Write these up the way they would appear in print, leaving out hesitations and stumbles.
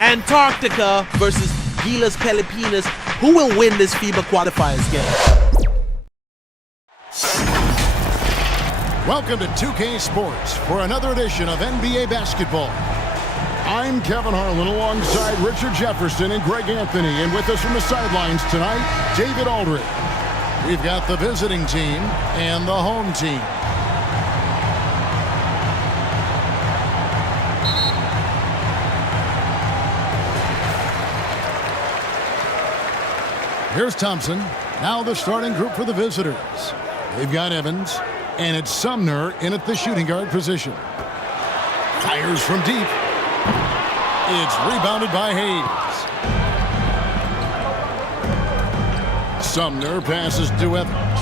Antarctica versus GILAS Pilipinas. Who will win this FIBA Qualifiers game? Welcome to 2K Sports for another edition of NBA basketball. I'm Kevin Harlan alongside Richard Jefferson and Greg Anthony, and with us from the sidelines tonight, David Aldridge. We've got the visiting team and the home team. Here's Thompson. Now the starting group for the visitors. They've got Evans, and it's Sumner in at the shooting guard position. Fires from deep. It's rebounded by Hayes. Sumner passes to Evans.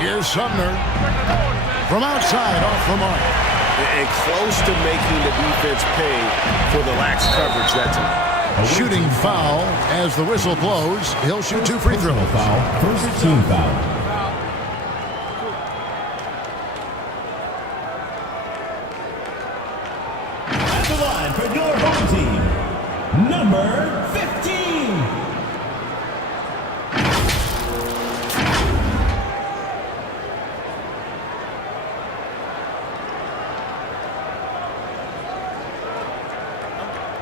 Here's Sumner from outside off the mark. And close to making the defense pay for the lax coverage that time. Shooting foul as the whistle blows. He'll shoot 2 free throws. First team foul. At the line for your home team, number 15.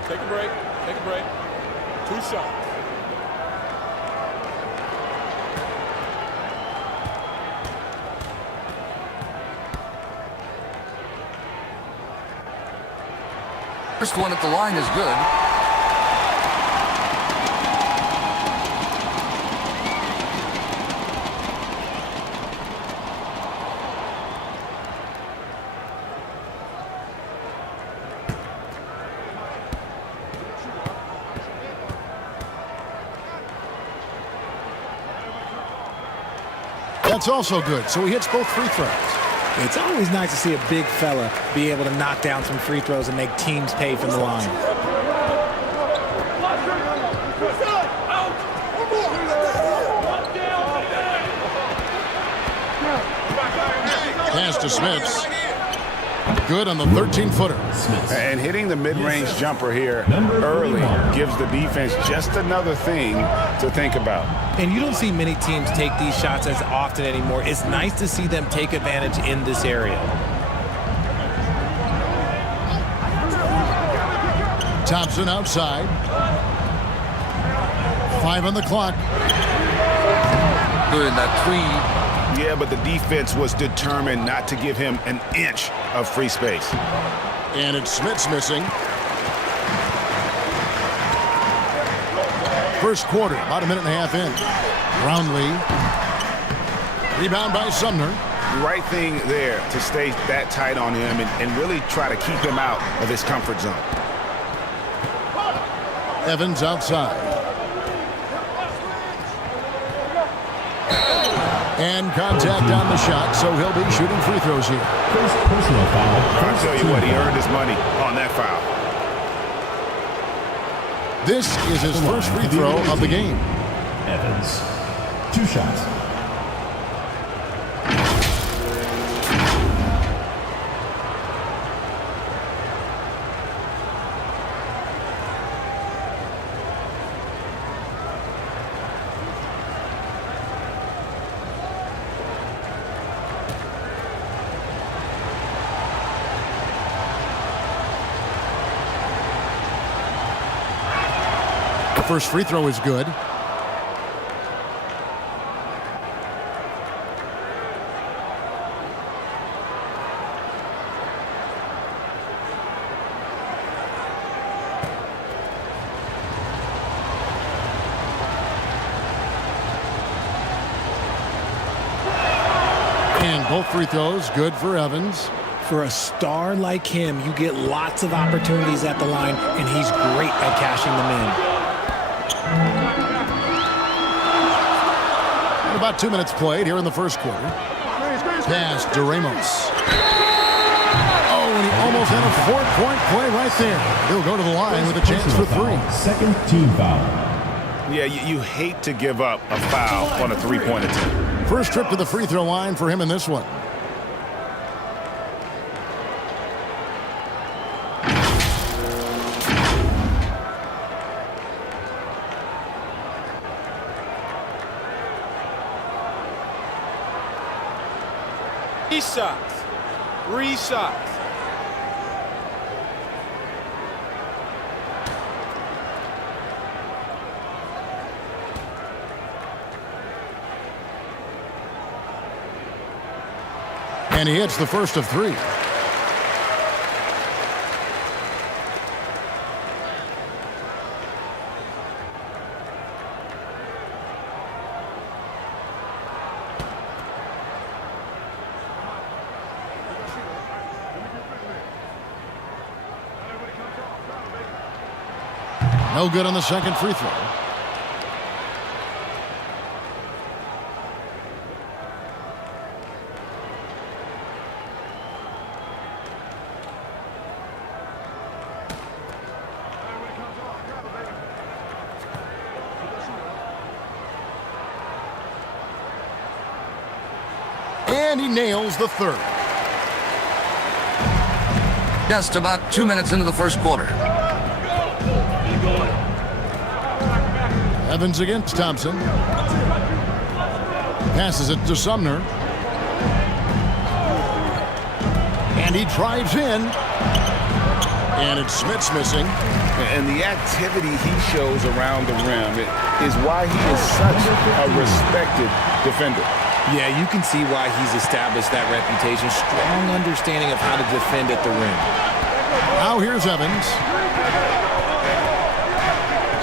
Take a break. Take a break. 2 shots. First one at the line is good. That's also good, so he hits both free throws. It's always nice to see a big fella be able to knock down some free throws and make teams pay from the line. Pass to Smith. Good on the 13-footer. And hitting the mid-range jumper here early gives the defense just another thing to think about. And you don't see many teams take these shots as often anymore. It's nice to see them take advantage in this area. Thompson outside. 5 on the clock. Good in that 3. Yeah, but the defense was determined not to give him an inch of free space. And it's Smith's missing. First quarter, about a minute and a half in. Brownlee. Rebound by Sumner. Right thing there to stay that tight on him and really try to keep him out of his comfort zone. Evans outside. And contact on the shot, so he'll be shooting free throws here. First personal foul. I'll tell you what, he earned his money on that foul. This is his first free throw of the game. Evans. 2 shots. First free throw is good. And both free throws good for Evans. For a star like him, you get lots of opportunities at the line, and he's great at cashing them in. About 2 minutes played here in the first quarter. Pass to Ramos. Oh, and he almost had a 4-point play right there. He'll go to the line with a chance for 3. Second team foul. Yeah, you hate to give up a foul on a 3-point attempt. First trip to the free throw line for him in this one. 3 shots. 3 shots. And he hits the first of 3. No good on the second free throw. And he nails the third. Just about 2 minutes into the first quarter. Evans against Thompson. Passes it to Sumner. And he drives in. And it's Smith's missing. And the activity he shows around the rim is why he is such a respected defender. Yeah, you can see why he's established that reputation. Strong understanding of how to defend at the rim. Now here's Evans.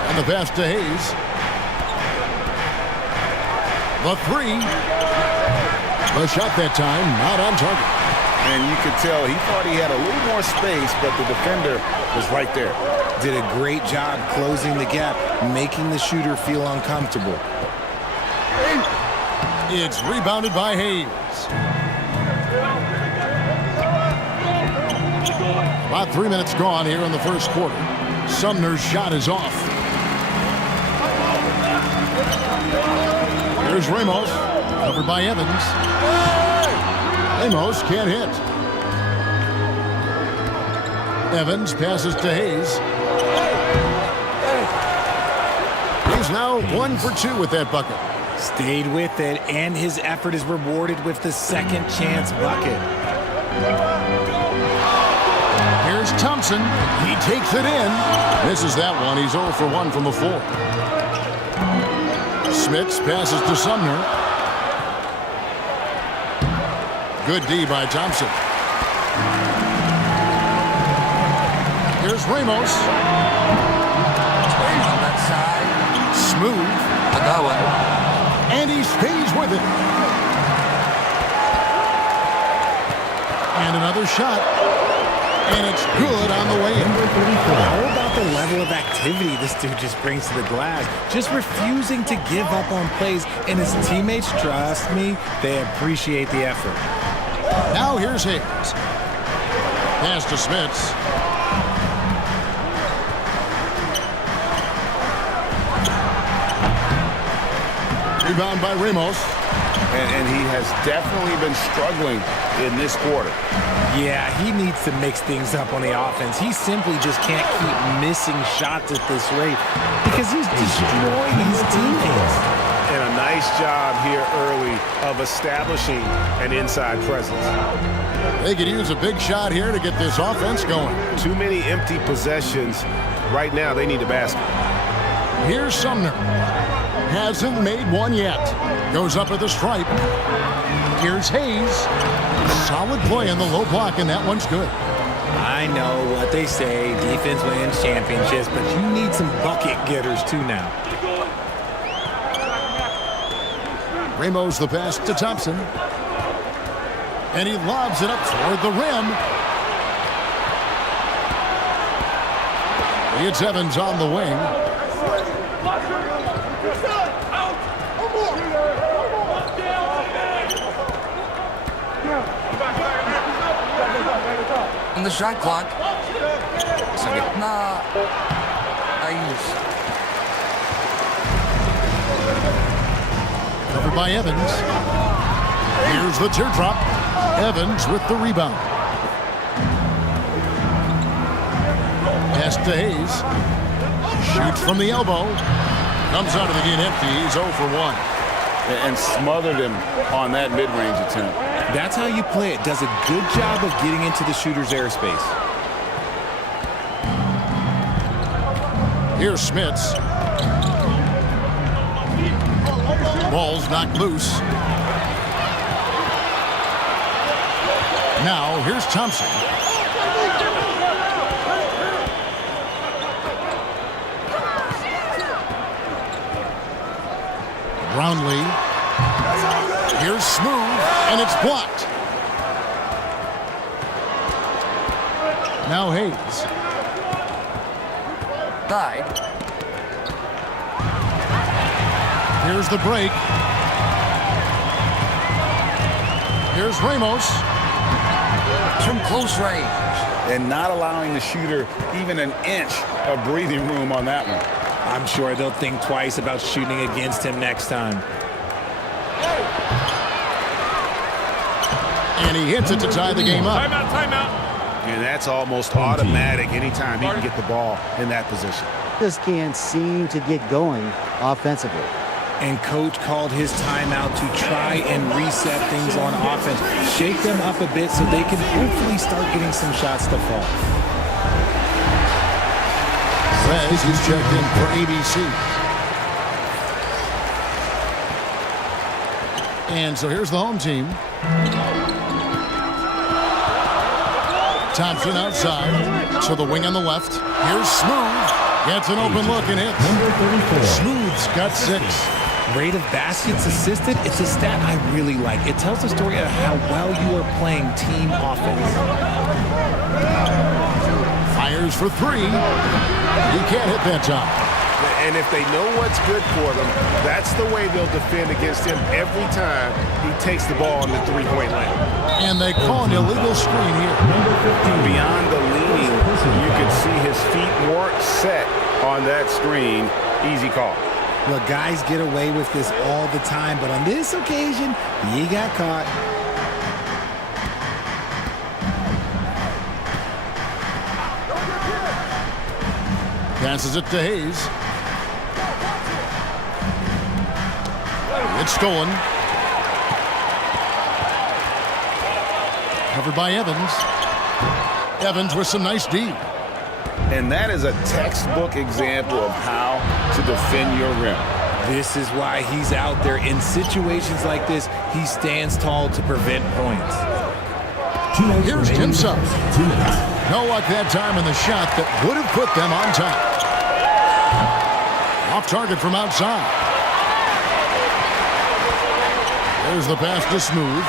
And the pass to Hayes. The 3. The shot that time, not on target. And you could tell he thought he had a little more space, but the defender was right there. Did a great job closing the gap, making the shooter feel uncomfortable. It's rebounded by Hayes. About 3 minutes gone here in the first quarter. Sumner's shot is off. Here's Ramos, covered by Evans. Ramos can't hit. Evans passes to Hayes. He's now 1 for 2 with that bucket. Stayed with it, and his effort is rewarded with the second chance bucket. Here's Thompson. He takes it in. Misses that one. He's 0 for 1 from the floor. Smits passes to Sumner. Good D by Thompson. Here's Ramos. On that side. Smooth. That one. And he stays with it. And another shot. And it's good on the way in. How about the level of activity this dude just brings to the glass? Just refusing to give up on plays, and his teammates, trust me, they appreciate the effort. Now here's Hayes. Pass to Smits. Rebound by Ramos. And he has definitely been struggling in this quarter. Yeah, he needs to mix things up on the offense. He simply just can't keep missing shots at this rate because he's destroying his teammates. And a nice job here early of establishing an inside presence. They could use a big shot here to get this offense going. Too many empty possessions. Right now, they need a basket. Here's Sumner. Hasn't made one yet. Goes up at the stripe. Here's Hayes. Solid play in the low block, and that one's good. I know what they say, defense wins championships, but you need some bucket getters too now. Ramos the pass to Thompson. And he lobs it up toward the rim. It's Evans on the wing. On the shot clock. Nah. Covered by Evans. Here's the teardrop. Evans with the rebound. Pass to Hayes. Shoots from the elbow. Comes out of the game empty. He's 0 for 1. And smothered him on that mid-range attempt. That's how you play it. Does a good job of getting into the shooter's airspace. Here's Smits. Ball's knocked loose. Now, here's Thompson. Brownlee. Here's Smooth, and it's blocked. Now Hayes. Side. Here's the break. Here's Ramos. From close range. And not allowing the shooter even an inch of breathing room on that one. I'm sure they'll think twice about shooting against him next time. And he hits it to tie the game up. Timeout, timeout. And that's almost automatic anytime he can get the ball in that position. Just can't seem to get going offensively. And coach called his timeout to try and reset things on offense. Shake them up a bit so they can hopefully start getting some shots to fall. Rez is checked in for ABC. And so here's the home team. Thompson outside. So the wing on the left. Here's Smooth. Gets an open look and hits. Smooth's got 6. Rate of baskets assisted, it's a stat I really like. It tells the story of how well you are playing team offense. Fires for 3. He can't hit that time. And if they know what's good for them, that's the way they'll defend against him every time he takes the ball in the three-point line. And they call an illegal screen here. Beyond the leaning, you could see his feet weren't set on that screen. Easy call. Well, guys get away with this all the time, but on this occasion, he got caught. Passes it to Hayes. It's stolen. Covered by Evans. Evans with some nice D. And that is a textbook example of how to defend your rim. This is why he's out there. In situations like this, he stands tall to prevent points. Here's Timson. No luck that time in the shot that would have put them on top. Off target from outside. There's the pass to Smooth.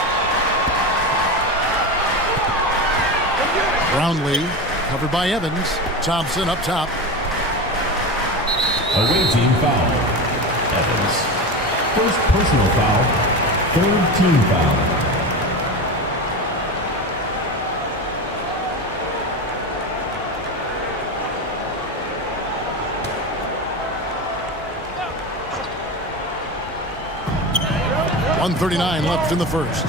Brownlee covered by Evans. Thompson up top. Away team foul. Evans. First personal foul. Third team foul. .139 left in the first.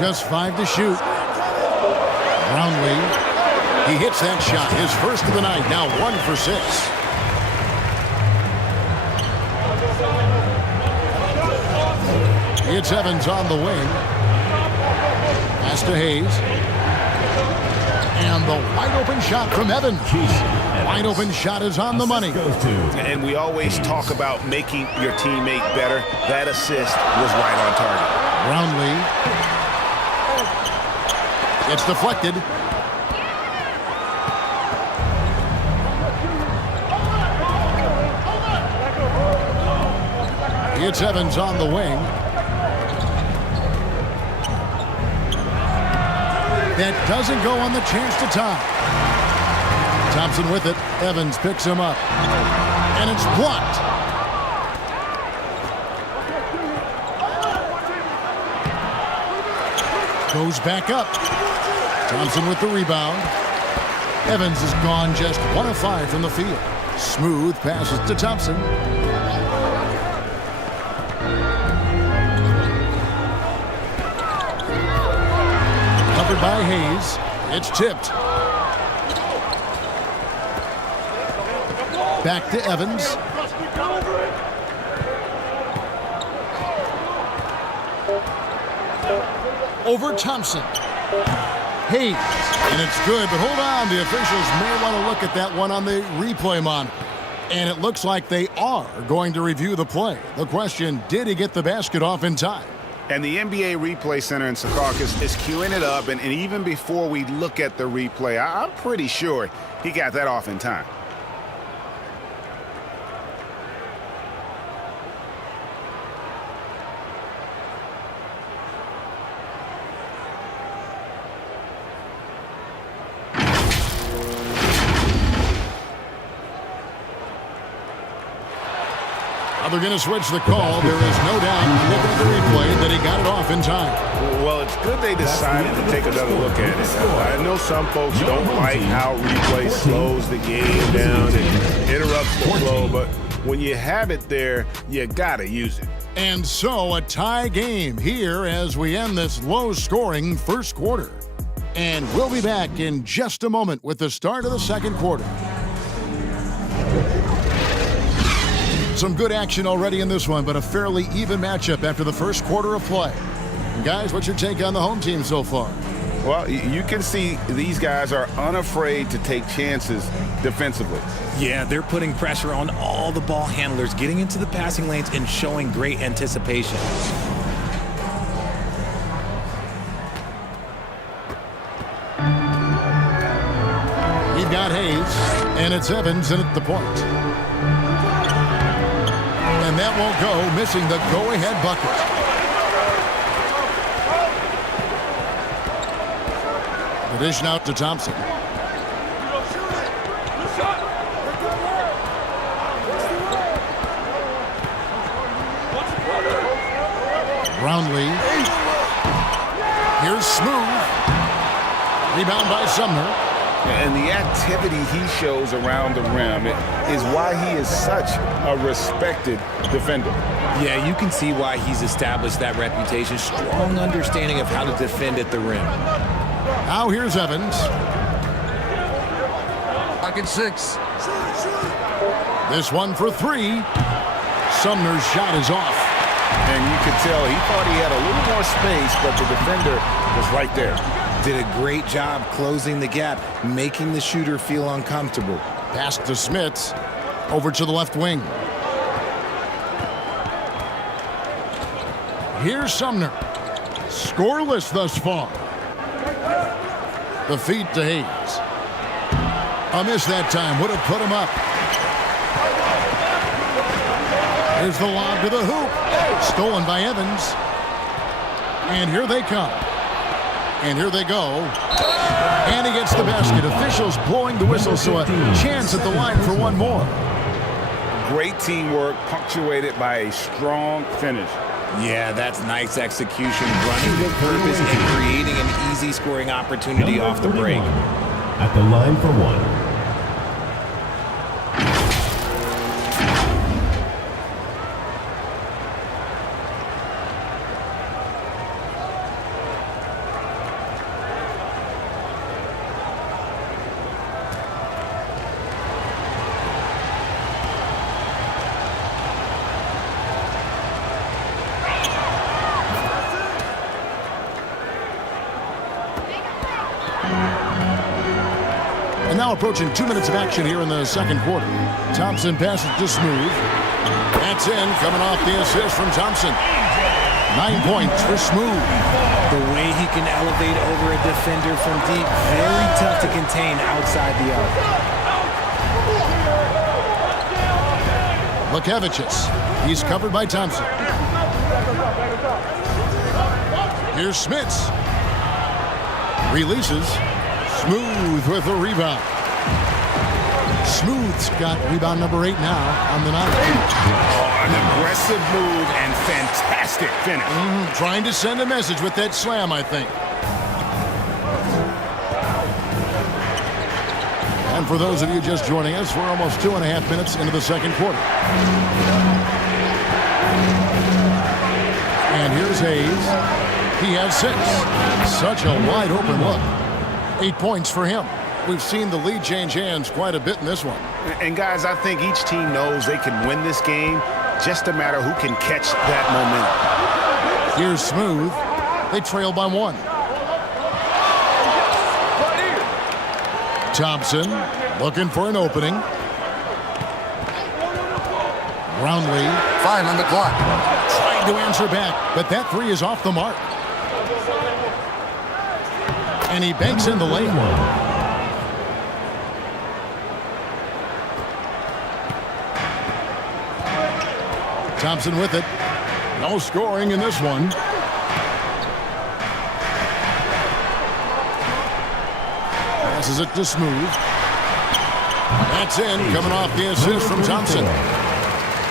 Just 5 to shoot. Brownlee. He hits that shot. His first of the night. Now 1 for 6. It's Evans on the wing. Pass to Hayes. And the wide open shot from Evans. Wide open shot is on the money. And we always talk about making your teammate better. That assist was right on target. Brownlee. It's deflected. It's Evans on the wing. That doesn't go on the chance to tie. Thompson with it. Evans picks him up. And it's blocked. Goes back up. Thompson with the rebound. Evans is gone just 1 of 5 from the field. Smooth passes to Thompson. Covered by Hayes. It's tipped. Back to Evans. over Thompson. Hayes, and it's good, but hold on. The officials may want to look at that one on the replay monitor. And it looks like they are going to review the play. The question, did he get the basket off in time? And the NBA Replay Center in Secaucus is queuing it up, and even before we look at the replay, I'm pretty sure he got that off in time. They're going to switch the call. There is no doubt, looking at the replay, that he got it off in time. Well, it's good they decided to take another look at it. I know some folks don't like how replay slows the game down and interrupts the flow, but when you have it there, you got to use it. And so a tie game here as we end this low-scoring first quarter. And we'll be back in just a moment with the start of the second quarter. Some good action already in this one, but a fairly even matchup after the first quarter of play. Guys, what's your take on the home team so far? Well, you can see these guys are unafraid to take chances defensively. Yeah, they're putting pressure on all the ball handlers, getting into the passing lanes and showing great anticipation. We've got Hayes, and it's Evans in at the point. And that won't go, missing the go-ahead bucket. The dish out to Thompson. Brownlee. Here's Smooth. Rebound by Sumner. And the activity he shows around the rim is why he is such a respected defender. Yeah, you can see why he's established that reputation. Strong understanding of how to defend at the rim. Now here's Evans. Pocket 6. This one for three. Sumner's shot is off. And you could tell he thought he had a little more space, but the defender was right there. Did a great job closing the gap, making the shooter feel uncomfortable. Pass to Smits. Over to the left wing. Here's Sumner. Scoreless thus far. The feed to Hayes. A miss that time. Would have put him up. Here's the lob to the hoop. Stolen by Evans. And here they come. And here they go. And he gets the basket. Officials blowing the whistle, so a chance at the line for one more. Great teamwork, punctuated by a strong finish. Yeah, that's nice execution, running with purpose and creating an easy scoring opportunity off the break. At the line for one. And now approaching 2 minutes of action here in the second quarter. Thompson passes to Smooth. That's in, coming off the assist from Thompson. 9 points for Smooth. The way he can elevate over a defender from deep, very tough to contain outside the arc. Lukevicius. He's covered by Thompson. Here's Smits. Releases. Smooth with a rebound. Smooth's got rebound number 8 now on the night. Oh, an aggressive move and fantastic finish. Trying to send a message with that slam, I think. And for those of you just joining us, we're almost 2.5 minutes into the second quarter. And here's Hayes. He has 6. Such a wide open look. 8 points for him. We've seen the lead change hands quite a bit in this one. And guys, I think each team knows they can win this game. Just a matter who can catch that momentum. Here's Smooth. They trail by 1. Thompson looking for an opening. Brownlee. 5 on the clock. Trying to answer back, but that 3 is off the mark. And he banks in the lane. Thompson with it. No scoring in this one. Passes it to Smooth. That's in, coming off the assist from Thompson.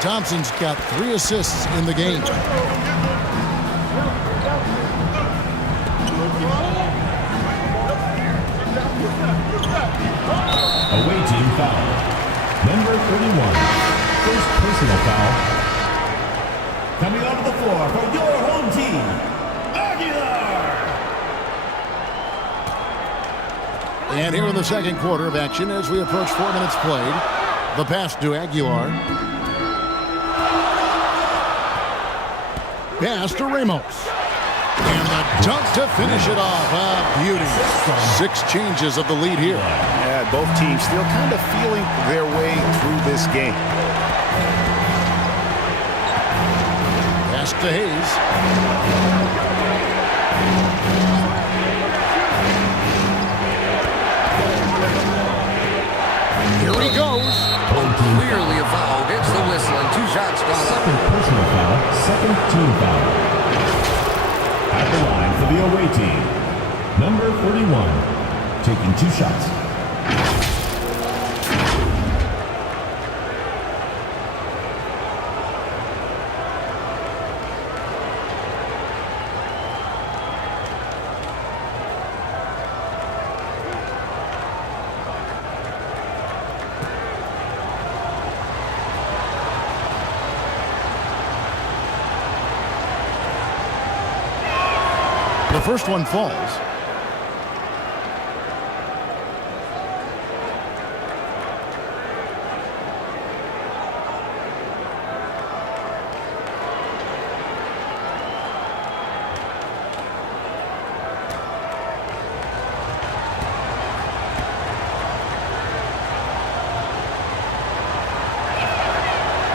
Thompson's got 3 assists in the game. Away team foul. Number 31. First personal foul. Coming onto the floor for your home team, Aguilar. And here in the second quarter of action as we approach 4 minutes played. The pass to Aguilar. Pass to Ramos. And the dunk to finish it off. Beauty. 6 changes of the lead here. Yeah, both teams still kind of feeling their way through this game. Pass to Hayes. Here he goes. Clearly a foul. Hits the whistle and 2 shots gone up. Second personal foul. Second team foul. At the line for the away team, number 31, taking 2 shots. The first one falls.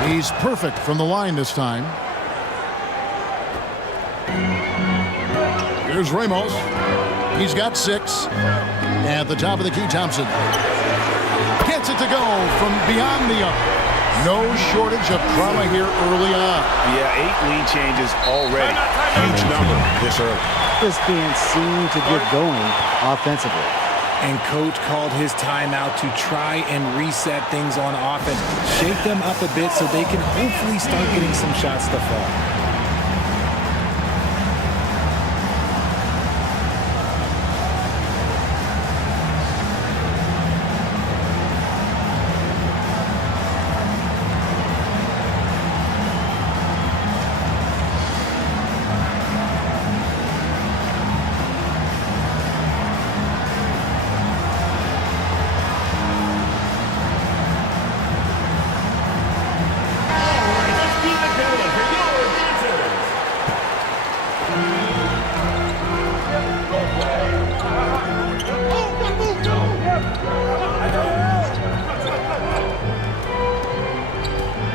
He's perfect from the line this time. Here's Ramos. He's got 6. At the top of the key, Thompson gets it to go from beyond the arc. No shortage of drama here early on. Yeah, 8 lead changes already. Huge number this early. Just can't seem to get going offensively. And coach called his timeout to try and reset things on offense. Shake them up a bit so they can hopefully start getting some shots to fall.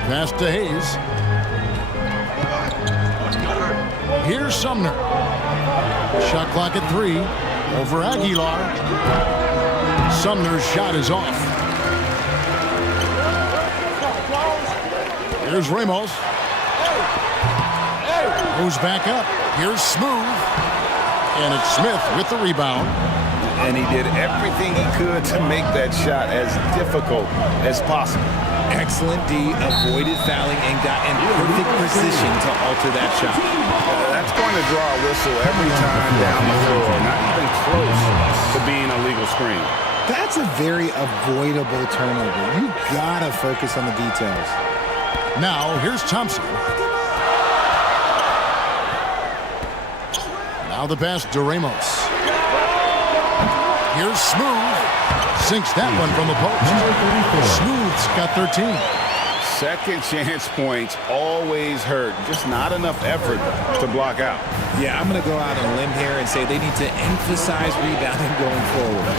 Pass to Hayes. Here's Sumner. Shot clock at 3. Over Aguilar. Sumner's shot is off. Here's Ramos. Goes back up. Here's Smooth. And it's Smith with the rebound. And he did everything he could to make that shot as difficult as possible. Excellent D, avoided fouling and got in perfect position to alter that shot. That's going to draw a whistle every time down the floor. Not even close to being a legal screen. That's a very avoidable turnover. You gotta focus on the details. Now, here's Thompson. Now the pass to Ramos. Here's Smooth. Sinks that one from the post. Smooth's got 13. Second chance points always hurt. Just not enough effort to block out. Yeah, I'm going to go out on a limb here and say they need to emphasize rebounding going forward.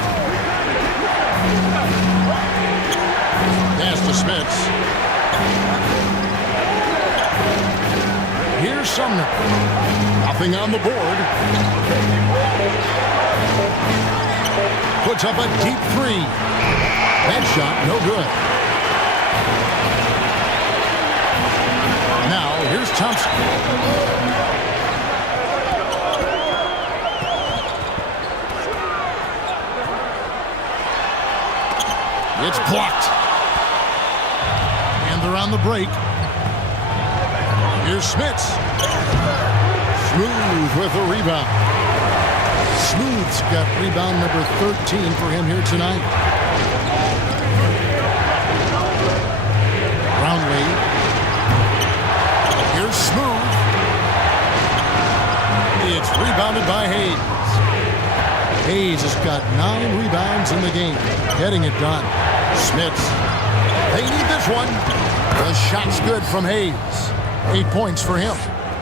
Pass to Smits. Here's Sumner. Nothing on the board. Puts up a deep three. That shot, no good. Now, here's Thompson. It's blocked. And they're on the break. Here's Smits. Smooth with a rebound. Smooth's got rebound number 13 for him here tonight. Brownlee. Here's Smooth. It's rebounded by Hayes. Hayes has got 9 rebounds in the game. Getting it done. Smits. They need this one. The shot's good from Hayes. 8 points for him.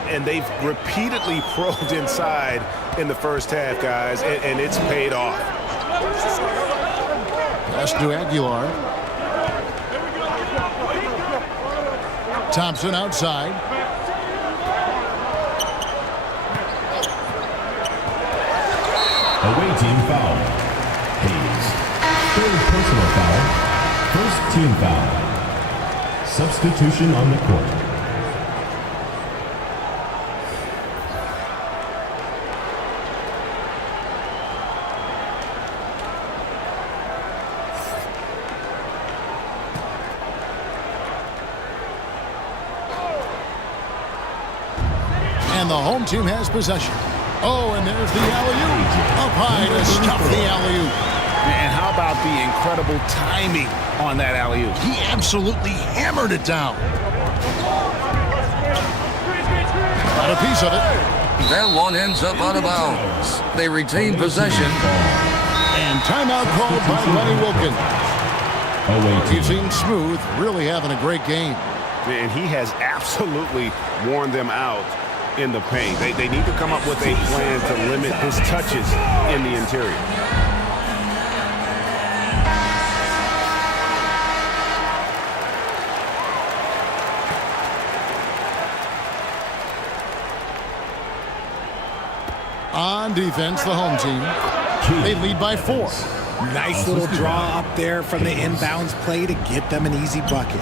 And they've repeatedly probed inside in the first half, guys, and it's paid off. Pass to Aguilar. Thompson outside. Away team foul. Hayes. Third personal foul. First team foul. Substitution on the court. And the home team has possession. Oh, and there's the alley-oop. Up high to stuff the alley-oop. And how about the incredible timing on that alley-oop? He absolutely hammered it down. Got a piece of it. That one ends up out of bounds. They retain possession. And timeout called by Lenny Wilkins. Away team. He seems smooth, really having a great game. And he has absolutely worn them out in the paint. They need to come up with a plan to limit his touches in the interior. On defense, the home team. They lead by 4. Nice little draw up there from the inbounds play to get them an easy bucket.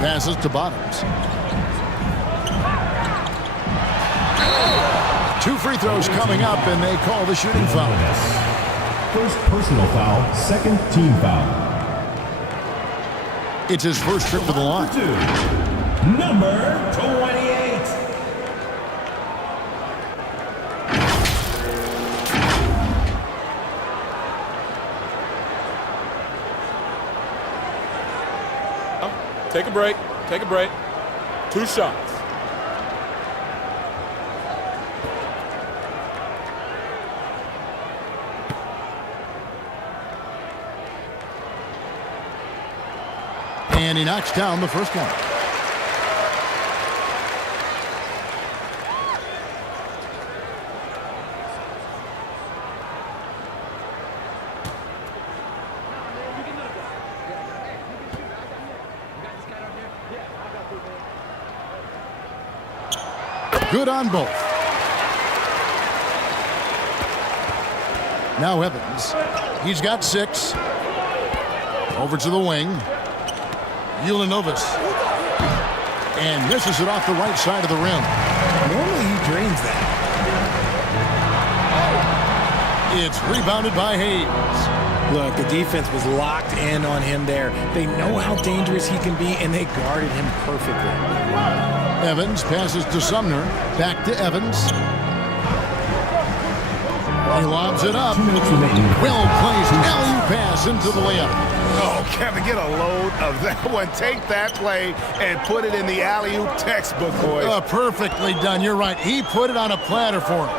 Passes to Bottoms. 2 free throws coming up, and they call the shooting foul. First personal foul, second team foul. It's his first trip to the line. Number 28. Take a break. Take a break. 2 shots. And he knocks down the first one. Good on both. Now Evans. He's got 6. Over to the wing. Ulanovas. And misses it off the right side of the rim. Normally he drains that. It's rebounded by Hayes. Look, the defense was locked in on him there. They know how dangerous he can be, and they guarded him perfectly. Evans passes to Sumner. Back to Evans. He lobs it up. Well placed alley-oop pass into the layup. Oh, Kevin, get a load of that one. Take that play and put it in the alley-oop textbook, boys. Perfectly done. You're right. He put it on a platter for him.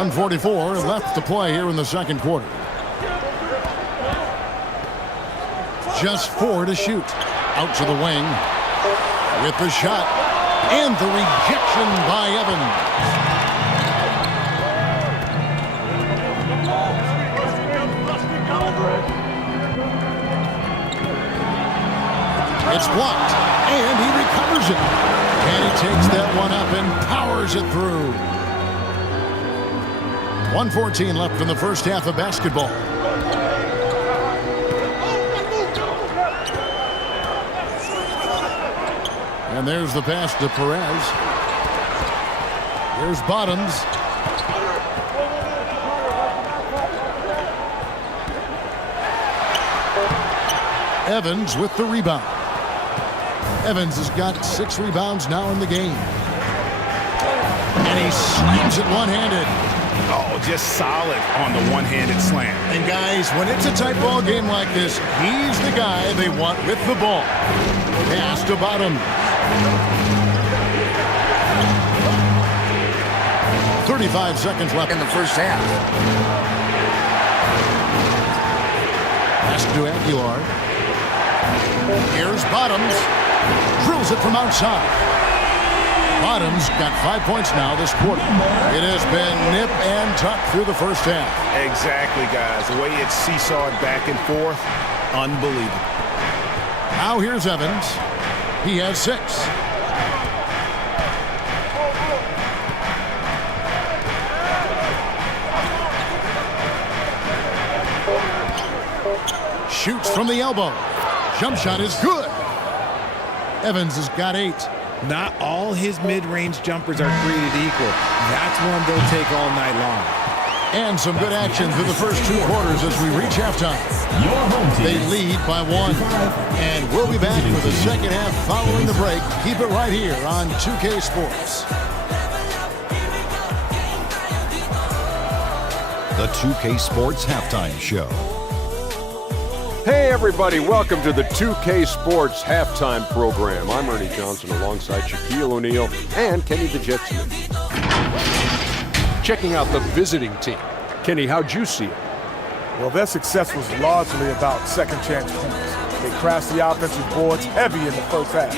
1:44 left to play here in the second quarter. Just 4 to shoot. Out to the wing with the shot and the rejection by Evans. It's blocked and he recovers it. And he takes that one up and powers it through. 1:14 left in the first half of basketball. And there's the pass to Perez. Here's Bottoms. Evans with the rebound. Evans has got 6 rebounds now in the game. And he slams it one-handed. Oh, just solid on the one-handed slam. And guys, when it's a tight ball game like this, he's the guy they want with the ball. Pass to Bottom. 35 seconds left in the first half. Pass to Aguilar. Here's Bottoms. Drills it from outside. Bottoms got 5 points now this quarter. It has been nip and tuck through the first half. Exactly, guys. The way it's seesawed back and forth, unbelievable. Now here's Evans. He has 6. Shoots from the elbow. Jump shot is good. Evans has got 8. Not all his mid-range jumpers are created equal. That's one they'll take all night long. And some good action through the first 2 quarters as we reach halftime. Your home team. They lead by 1. And we'll be back for the second half following the break. Keep it right here on 2K Sports. The 2K Sports Halftime Show. Hey everybody, welcome to the 2K Sports Halftime Program. I'm Ernie Johnson alongside Shaquille O'Neal and Kenny the Jet Smith. Checking out the visiting team. Kenny, how'd you see it? Well, their success was largely about second chance points. They crashed the offensive boards heavy in the first half.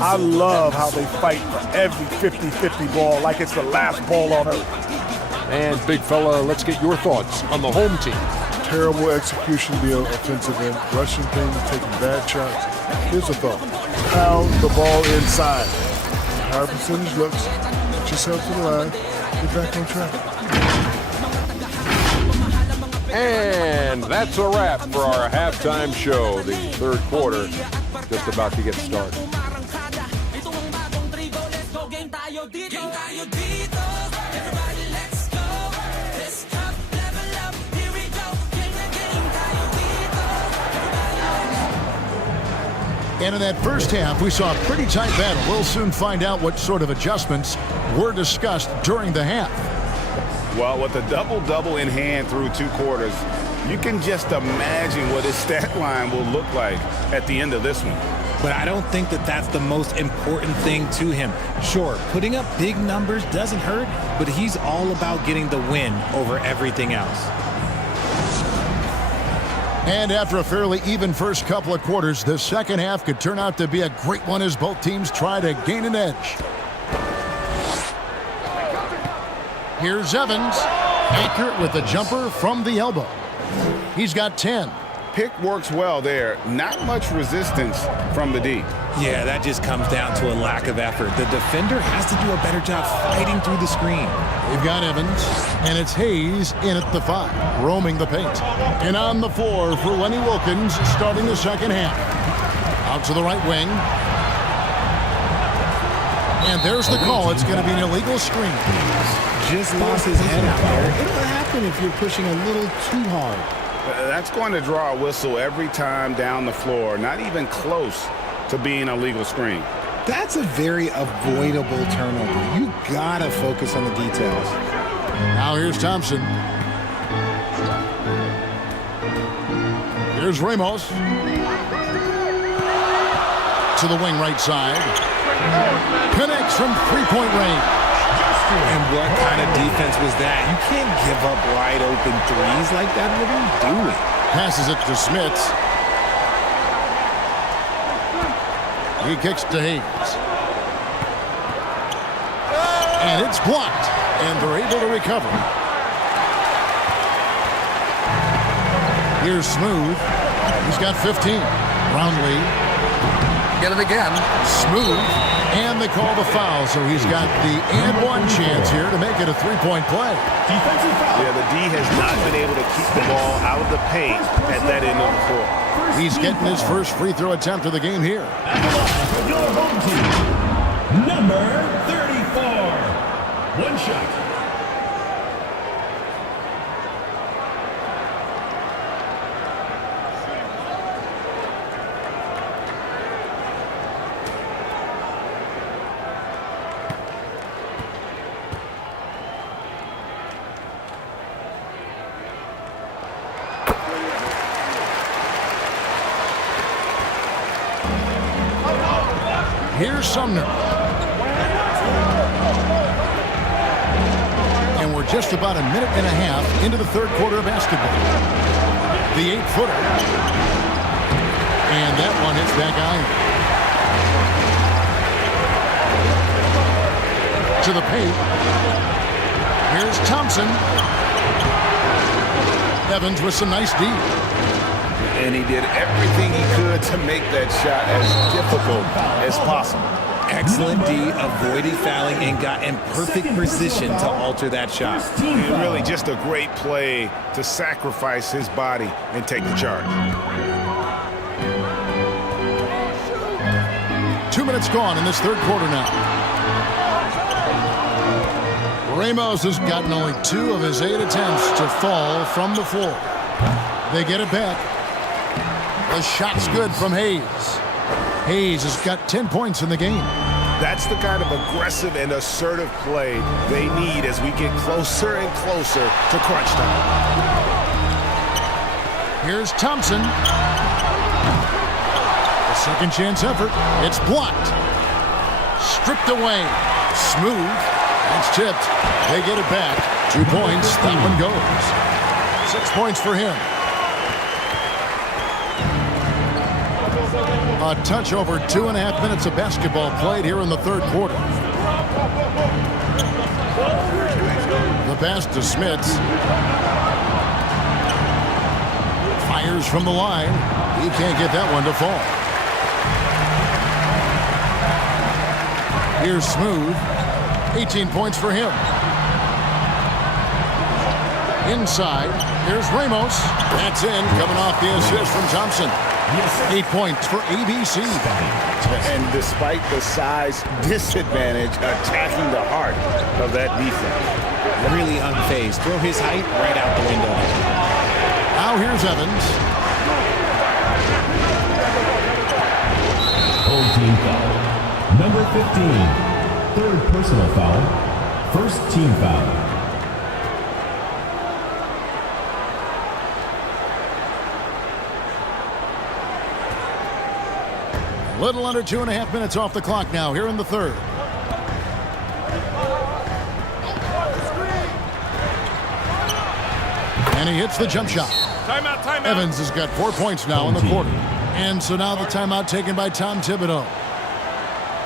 I love how they fight for every 50-50 ball like it's the last ball on earth. And big fella, let's get your thoughts on the home team. Terrible execution of the offensive end, rushing things, taking bad shots. Here's a thought. Pound the ball inside. Higher percentage looks, get yourself to the line, get back on track. And that's a wrap for our halftime show. The third quarter just about to get started. And in that first half, we saw a pretty tight battle. We'll soon find out what sort of adjustments were discussed during the half. Well, with a double-double in hand through 2 quarters, you can just imagine what his stat line will look like at the end of this one. But I don't think that that's the most important thing to him. Sure, putting up big numbers doesn't hurt, but he's all about getting the win over everything else. And after a fairly even first couple of quarters, the second half could turn out to be a great one as both teams try to gain an edge. Here's Evans, accurate with a jumper from the elbow. He's got 10. Pick works well there. Not much resistance from the D. Yeah, that just comes down to a lack of effort. The defender has to do a better job fighting through the screen. We've got Evans, and it's Hayes in at the 5, roaming the paint. And on the floor for Lenny Wilkins, starting the second half. Out to the right wing. And there's the call. It's going to be an illegal screen. Just lost his head out there. It'll happen if you're pushing a little too hard. That's going to draw a whistle every time down the floor. Not even close to being a legal screen. That's a very avoidable turnover. You gotta focus on the details. Now here's Thompson. Here's Ramos. To the wing right side. Connects from 3-point range. And what kind of defense was that? You can't give up wide open threes like that. What are you doing? Passes it to Smits. He kicks to Hayes. And it's blocked. And they're able to recover. Here's Smooth. He's got 15. Brownlee. Get it again. Smooth. And they call the foul, so he's got the and one chance here to make it a three-point play. Defensive foul. Yeah, the D has not been able to keep the ball out of the paint at that end of the floor. He's getting his first free throw attempt of the game here. And the line for your home team, number 34. One shot. Here's Sumner. And we're just about a minute and a half into the third quarter of basketball. The 8-footer. And that one hits back iron. To the paint. Here's Thompson. Evans with some nice D. And he did everything he could to make that shot as difficult as possible. Excellent D, avoided fouling, and got in perfect position to alter that shot. Really just a great play to sacrifice his body and take the charge. 2 minutes gone in this third quarter now. Ramos has gotten only 2 of his 8 attempts to fall from the floor. They get it back. The shot's good from Hayes. Hayes has got 10 points in the game. That's the kind of aggressive and assertive play they need as we get closer and closer to crunch time. Here's Thompson. The second chance effort. It's blocked. Stripped away. Smooth. It's tipped. They get it back. 2 points. That one goes. 6 points for him. A touch over 2.5 minutes of basketball played here in the third quarter. The pass to Smits. Fires from the line. He can't get that one to fall. Here's Smooth. 18 points for him. Inside. Here's Ramos. That's in. Coming off the assist from Thompson. 8 points for ABC. And despite the size disadvantage, attacking the heart of that defense. Really unfazed. Throw his height right out the window. Now here's Evans. Home team foul. Number 15. Third personal foul. First team foul. Little under 2.5 minutes off the clock now here in the third. And he hits the jump shot. Timeout, timeout. Evans has got 4 points now in the quarter. And so now the timeout taken by Tom Thibodeau.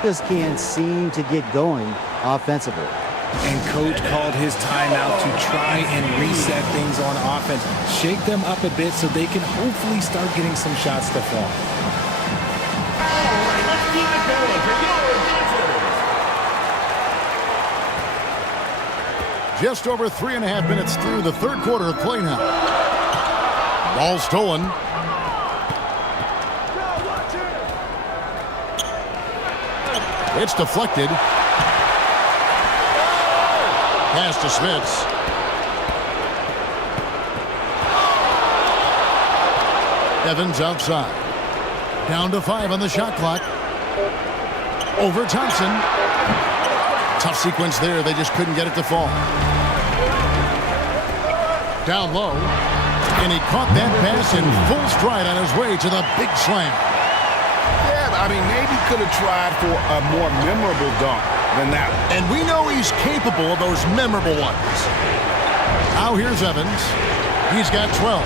Just can't seem to get going offensively. And coach called his timeout to try and reset things on offense. Shake them up a bit so they can hopefully start getting some shots to fall. Just over 3.5 minutes through the third quarter of play now. Ball stolen. It's deflected. Pass to Smits. Evans outside. Down to 5 on the shot clock. Over Thompson. Tough sequence there. They just couldn't get it to fall. Down low. And he caught that pass in full stride on his way to the big slam. Yeah, I mean, maybe could have tried for a more memorable dunk. than that one. And we know he's capable of those memorable ones. Now here's Evans. He's got 12.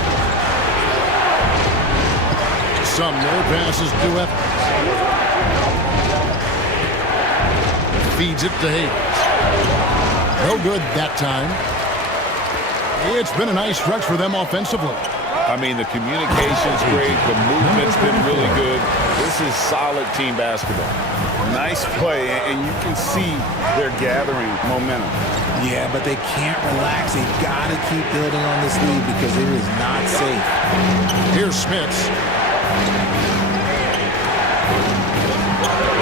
Sumner passes to Evans. Feeds it to Hayes. No good that time. It's been a nice stretch for them offensively. I mean, the communication's great. The movement's been really good. This is solid team basketball. Nice play, and you can see they're gathering momentum. Yeah, but they can't relax. They've got to keep building on this lead because it is not safe. Here's Smits.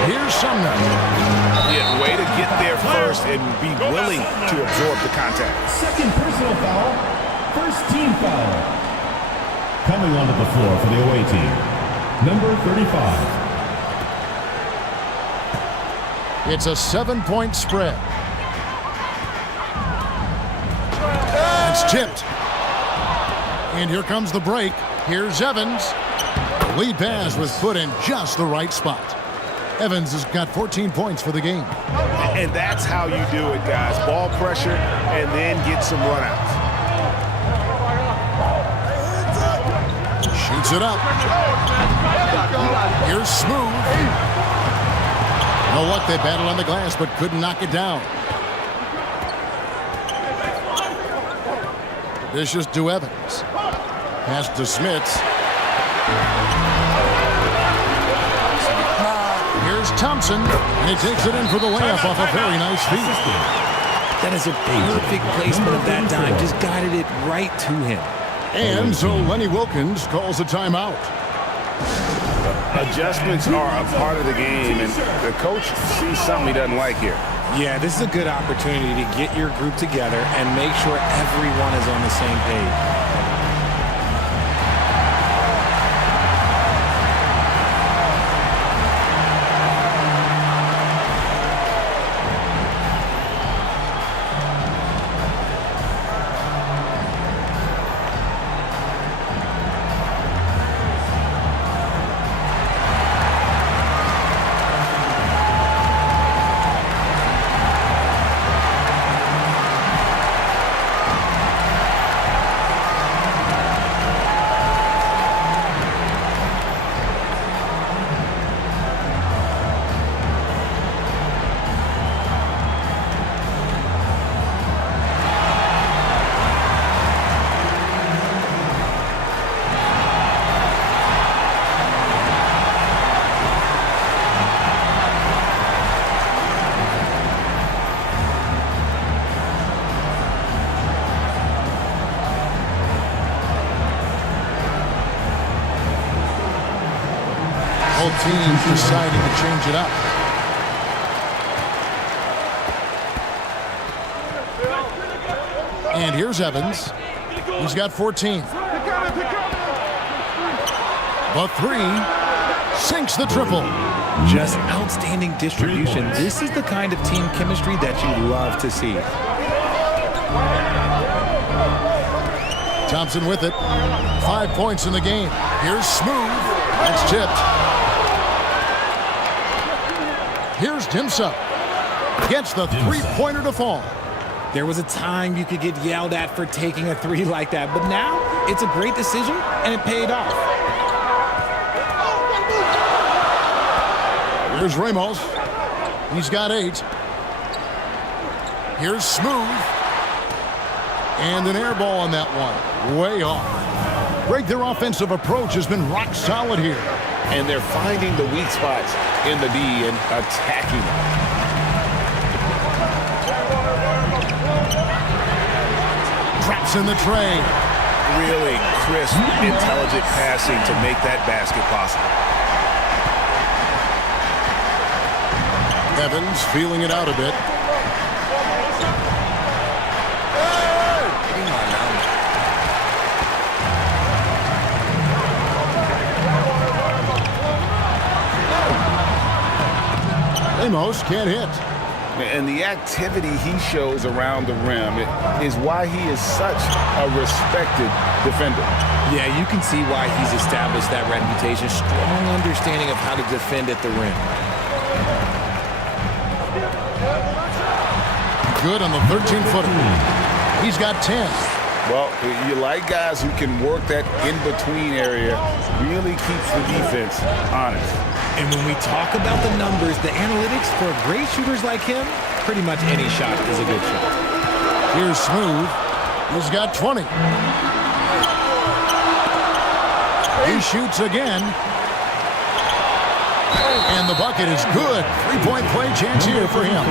Here's Sumner. Yeah, way to get there first and be willing to absorb the contact. Second personal foul. First team foul. Coming onto the floor for the away team, number 35. It's a 7-point spread. It's tipped. And here comes the break. Here's Evans. The lead pass was put in just the right spot. Evans has got 14 points for the game. And that's how you do it, guys. Ball pressure and then get some runouts. Shoots it up. Here's Smooth. You know what? They battled on the glass but couldn't knock it down. Vicious to Evans. Pass to Smits. Here's Thompson, and he takes it in for the layup off a very nice feed. That is a perfect placement of that dime. Just guided it right to him. And so Lenny Wilkins calls a timeout. Adjustments are a part of the game, and the coach sees something he doesn't like here. Yeah, this is a good opportunity to get your group together and make sure everyone is on the same page. Both teams deciding to change it up. And here's Evans. He's got 14. The three sinks the triple. Just outstanding distribution. This is the kind of team chemistry that you love to see. Thompson with it. 5 points in the game. Here's Smooth. That's tipped. Here's Dimsa. Gets the three-pointer to fall. There was a time you could get yelled at for taking a three like that, but now it's a great decision, and it paid off. Here's Ramos. He's got 8. Here's Smooth. And an air ball on that one. Way off. Greg, their offensive approach has been rock solid here. And they're finding the weak spots in the D and attacking them. Traps in the tray. Really crisp, intelligent passing to make that basket possible. Evans feeling it out a bit. Ramos can't hit. And the activity he shows around the rim is why he is such a respected defender. Yeah, you can see why he's established that reputation. Strong understanding of how to defend at the rim. good on the 13-footer. He's got 10. Well, you like guys who can work that in-between area, really keeps the defense honest. And when we talk about the numbers, the analytics for great shooters like him, pretty much any shot is a good shot. Here's Smooth. He's got 20. He shoots again. And the bucket is good. Three-point play chance here for him.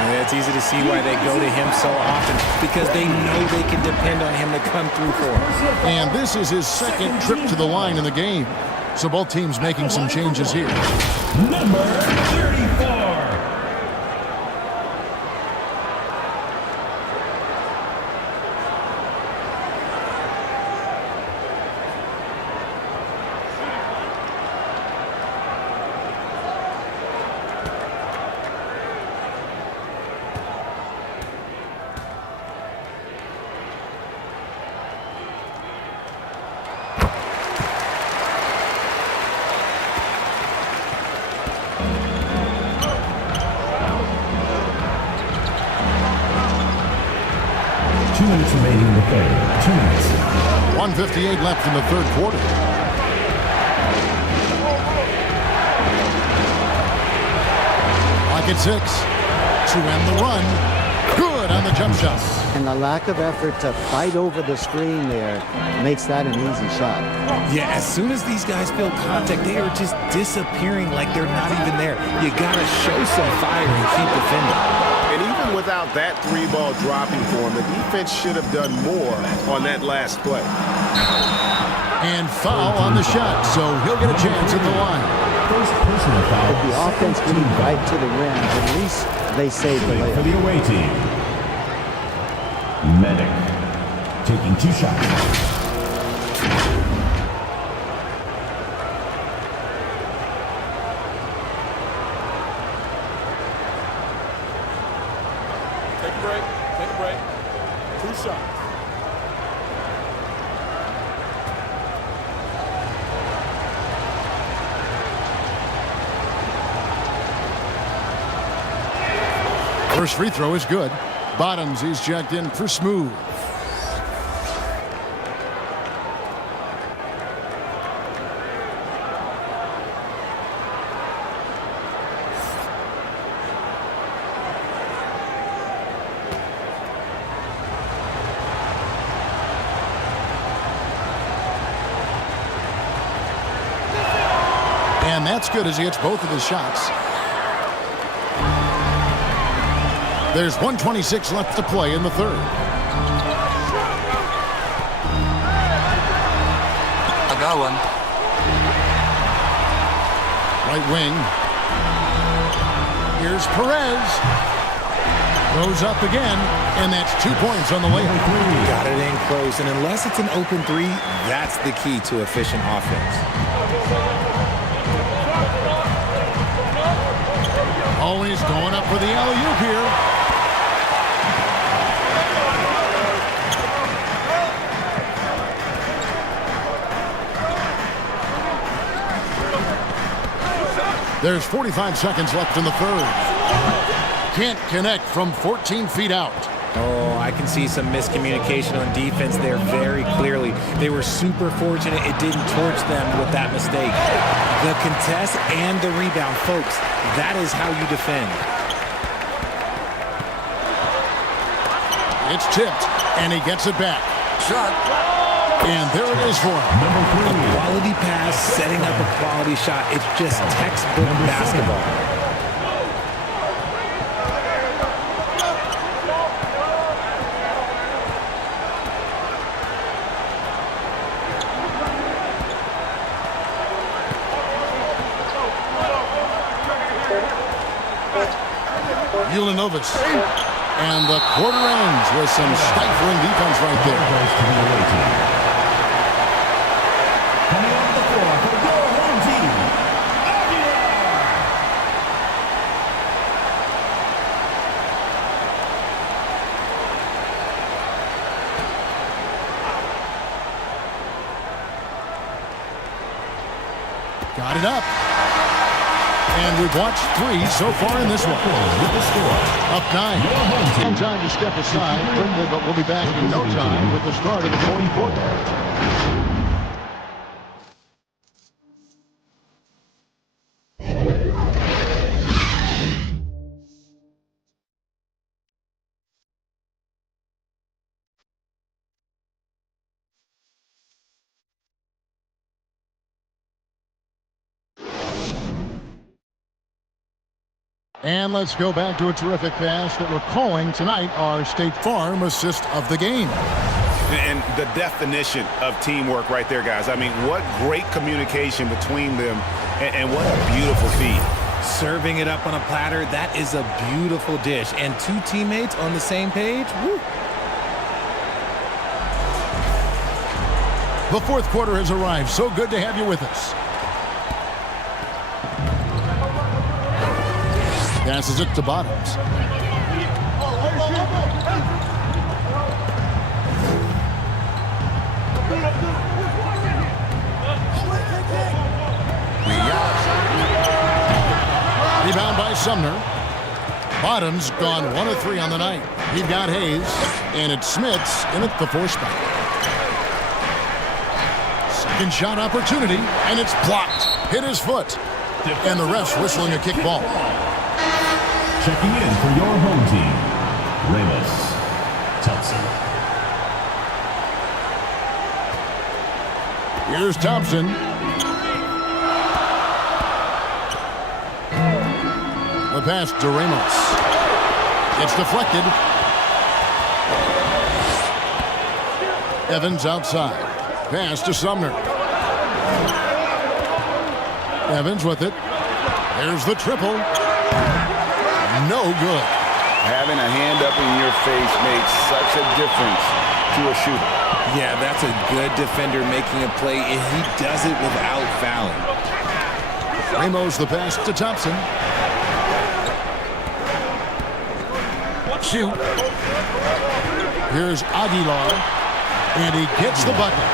And it's easy to see why they go to him so often, because they know they can depend on him to come through for them. And this is his second trip to the line in the game. So both teams making some changes here. Number 34. Remaining in the third. 2 minutes. 1:58 left in the third quarter. Lock at 6 to end the run. Good on the jump shot. And the lack of effort to fight over the screen there makes that an easy shot. Yeah, as soon as these guys feel contact, they are just disappearing like they're not even there. You got to show some fire and keep defending. And even without that 3-ball dropping for him, the defense should have done more on that last play. And foul on the shot, so he'll get a chance at the line. First personal foul. With the offense getting right to the rim, at least they saved the layup. For the away team. Medic taking 2 shots. Take a break. 2 shots. First free throw is good. Bottoms is checked in for Smooth. And that's good as he hits both of his shots. There's 1:26 left to play in the third. I got one. Right wing. Here's Perez. Goes up again, and that's 2 points on the layup. Got it in close, and unless it's an open 3, that's the key to efficient offense. Always going up for the alley-oop here. There's 45 seconds left in the third. Can't connect from 14 feet out. Oh, I can see some miscommunication on defense there very clearly. They were super fortunate it didn't torch them with that mistake. The contest and the rebound, folks, that is how you defend. It's tipped, and he gets it back. Shot. And there it is for him. Number 3. A quality pass, setting up a quality shot. It's just textbook basketball. Ulanovas. And the quarter ends with some stifling defense right there. Coming on the floor for your home team, Got it up. And we've watched 3 so far in this one. With the score. Up 9. Some time to step aside, but we'll be back in no time with the start of the fourth quarter. And let's go back to a terrific pass that we're calling tonight our State Farm assist of the game. And the definition of teamwork right there, guys. I mean, what great communication between them, and what a beautiful feed. Serving it up on a platter, that is a beautiful dish. And 2 teammates on the same page, woo. The fourth quarter has arrived. So good to have you with us. Passes it to Bottoms. Rebound by Sumner. Bottoms gone 1 of 3 on the night. He's got Hayes, and it's Smits in at the 4 spot. Second shot opportunity, and it's blocked. Hit his foot. And the ref's whistling a kick ball. Checking in for your home team, Ramos Thompson. Here's Thompson. The pass to Ramos. It's deflected. Evans outside. Pass to Sumner. Evans with it. There's the triple. No good. Having a hand up in your face makes such a difference to a shooter. Yeah, that's a good defender making a play, and he does it without fouling. Ramos the pass to Thompson. Shoot. Here's Aguilar, and he gets the bucket.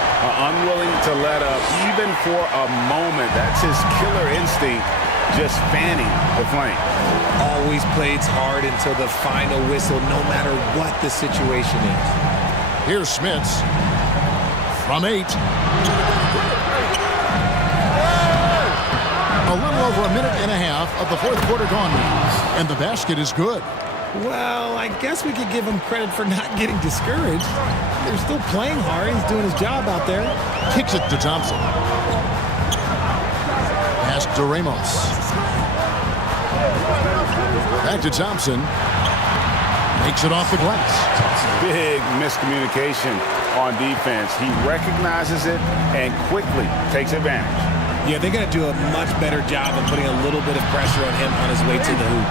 Unwilling to let up even for a moment. That's his killer instinct, just fanning the flame. Always plays hard until the final whistle, no matter what the situation is. Here's Smits from 8. A little over a minute and a half of the fourth quarter gone, and the basket is good. Well, I guess we could give him credit for not getting discouraged. They're still playing hard. He's doing his job out there. Kicks it to Thompson. Pass to Ramos. Back to Thompson. Makes it off the glass. Big miscommunication on defense. He recognizes it and quickly takes advantage. Yeah, they're going to do a much better job of putting a little bit of pressure on him on his way to the hoop.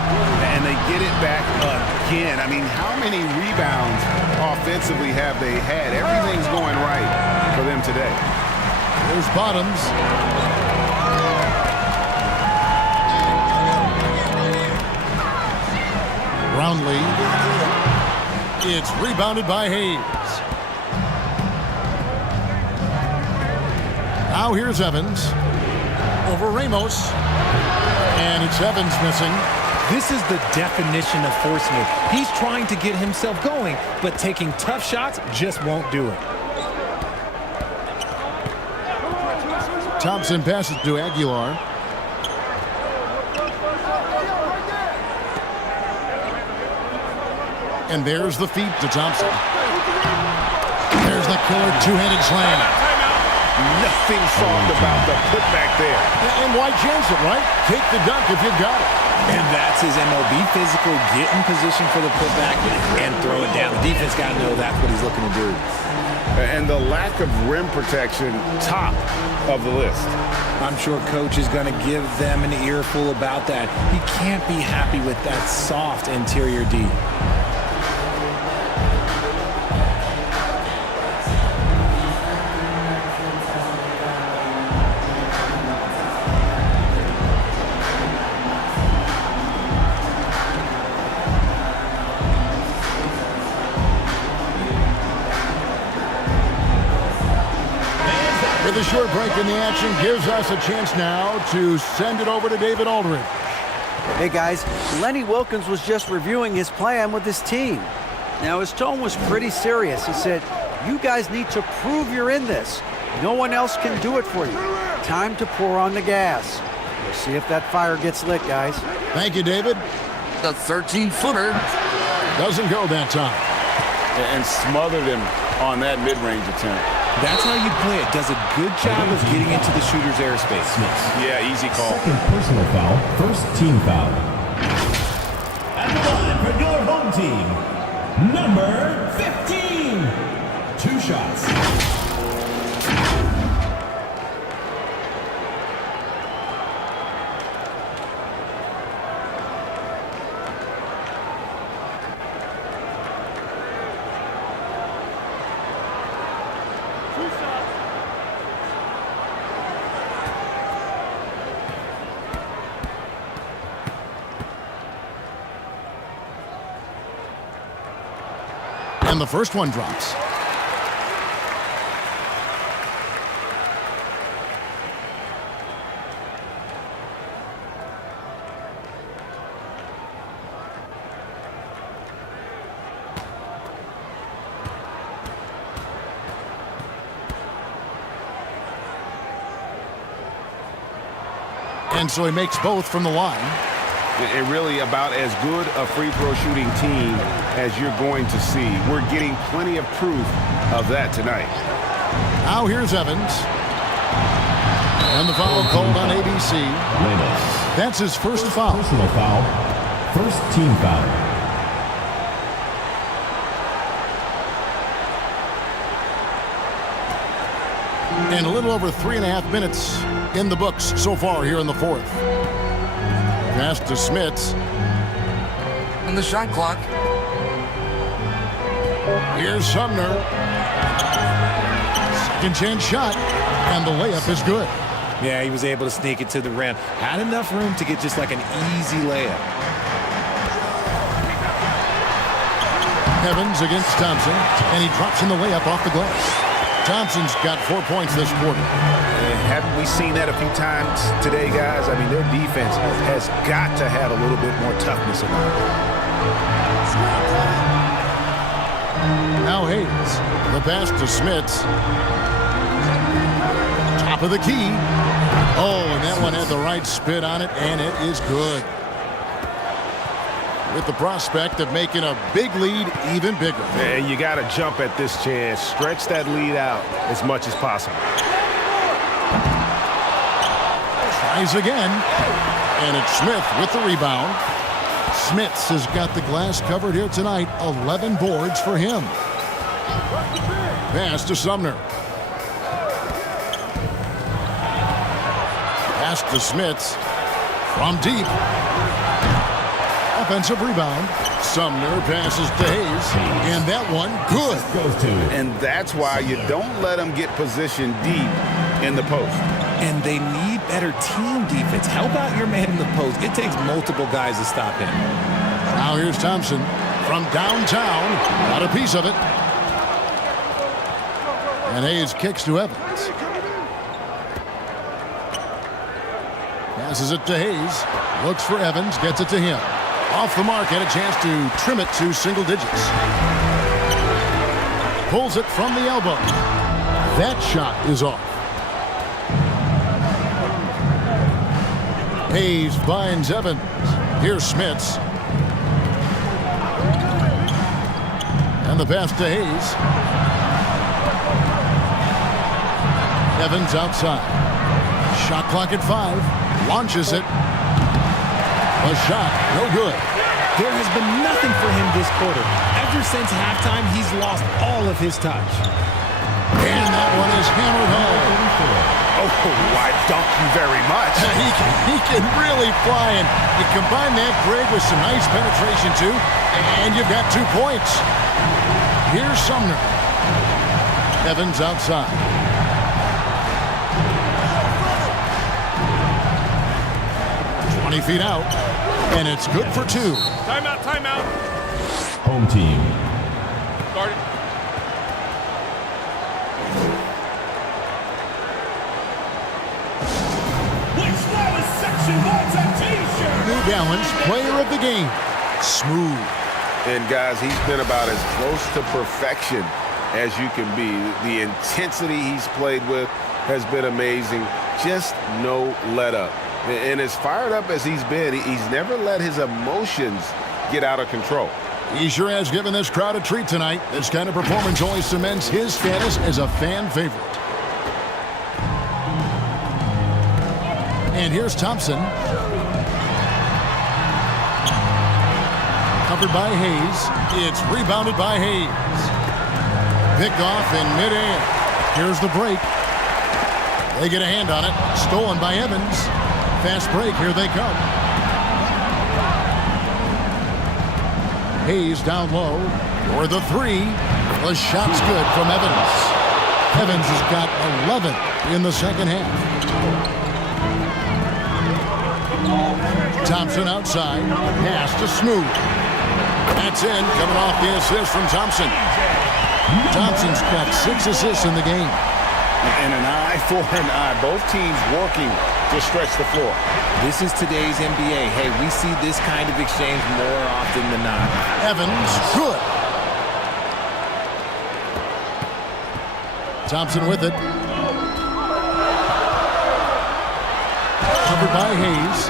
And they get it back again. I mean, how many rebounds offensively have they had? Everything's going right for them today. There's Bottoms. Roundley. It's rebounded by Hayes. Now here's Evans. Over Ramos. And it's Evans missing. This is the definition of forcing it. He's trying to get himself going, but taking tough shots just won't do it. Thompson passes to Aguilar. And there's the feed to Thompson. There's the killer two-handed slam. Nothing soft about the putback there. And why chance it, right? Take the dunk if you've got it. And that's his MO. Be physical, get in position for the putback, and throw it down. The defense got to know that's what he's looking to do. And the lack of rim protection, top of the list. I'm sure coach is going to give them an earful about that. He can't be happy with that soft interior D. With a short break in the action, gives us a chance now to send it over to David Aldridge. Hey guys, Lenny Wilkins was just reviewing his plan with his team. Now his tone was pretty serious. He said, you guys need to prove you're in this. No one else can do it for you. Time to pour on the gas. We'll see if that fire gets lit, guys. Thank you, David. The 13-footer. Doesn't go that time. And smothered him on that mid-range attempt. That's how you play it. Does a good job of getting into the shooter's airspace. Yeah, easy call. Second personal foul, first team foul. At the line for your home team, number 15. 2 shots. And the first one drops. And so he makes both from the line. It really about as good a free throw shooting team as you're going to see. We're getting plenty of proof of that tonight. Now here's Evans. And the foul called on ABC. That's his first foul. Personal foul, first team foul. And a little over 3.5 minutes in the books so far here in the fourth. Pass to Smits. And the shot clock. Here's Sumner. Second chance shot. And the layup is good. Yeah, he was able to sneak it to the rim. Had enough room to get just like an easy layup. Evans against Thompson. And he drops in the layup off the glass. Thompson's got 4 points this quarter. And haven't we seen that a few times today, guys? I mean, their defense has got to have a little bit more toughness about it. Now Hayes. The pass to Smits. Top of the key. Oh, and that one had the right spin on it, and it is good. With the prospect of making a big lead even bigger. And you got to jump at this chance. Stretch that lead out as much as possible. Tries again. And it's Smith with the rebound. Smits has got the glass covered here tonight. 11 boards for him. Pass to Sumner. Pass to Smits. From deep. Offensive rebound. Sumner passes to Hayes. And that one, good. And that's why you don't let them get positioned deep in the post. And they need better team defense. Help out your man in the post. It takes multiple guys to stop him. Now here's Thompson from downtown. Got a piece of it. And Hayes kicks to Evans. Passes it to Hayes. Looks for Evans. Gets it to him. Off the mark and a chance to trim it to single digits. Pulls it from the elbow. That shot is off. Hayes finds Evans. Here's Smits. And the pass to Hayes. Evans outside. Shot clock at 5. Launches it. A shot, no good. There has been nothing for him this quarter. Ever since halftime, he's lost all of his touch. And that one is hammered home. Oh, why, thank you very much. He can really fly, and you combine that, Greg, with some nice penetration, too, and you've got 2 points. Here's Sumner. Evans outside. Feet out, and it's good for 2. Timeout, timeout. Home team. Start it. which flawless section wants a t-shirt. New Balance Player of the Game. Smooth. And guys, he's been about as close to perfection as you can be. The intensity he's played with has been amazing. Just no let up. And as fired up as he's been, he's never let his emotions get out of control. He sure has given this crowd a treat tonight. This kind of performance only cements his status as a fan favorite. And here's Thompson. Covered by Hayes. It's rebounded by Hayes. Picked off in midair. Here's the break. They get a hand on it. Stolen by Evans. Fast break. Here they come. Hayes down low for the three. The shot's good from Evans. Evans has got 11 in the second half. Thompson outside. Pass to Smooth. That's in. Coming off the assist from Thompson. Thompson's got 6 assists in the game. And an eye for an eye. Both teams working to stretch the floor. This is today's NBA. Hey, we see this kind of exchange more often than not. Evans, good. Thompson with it. Covered by Hayes.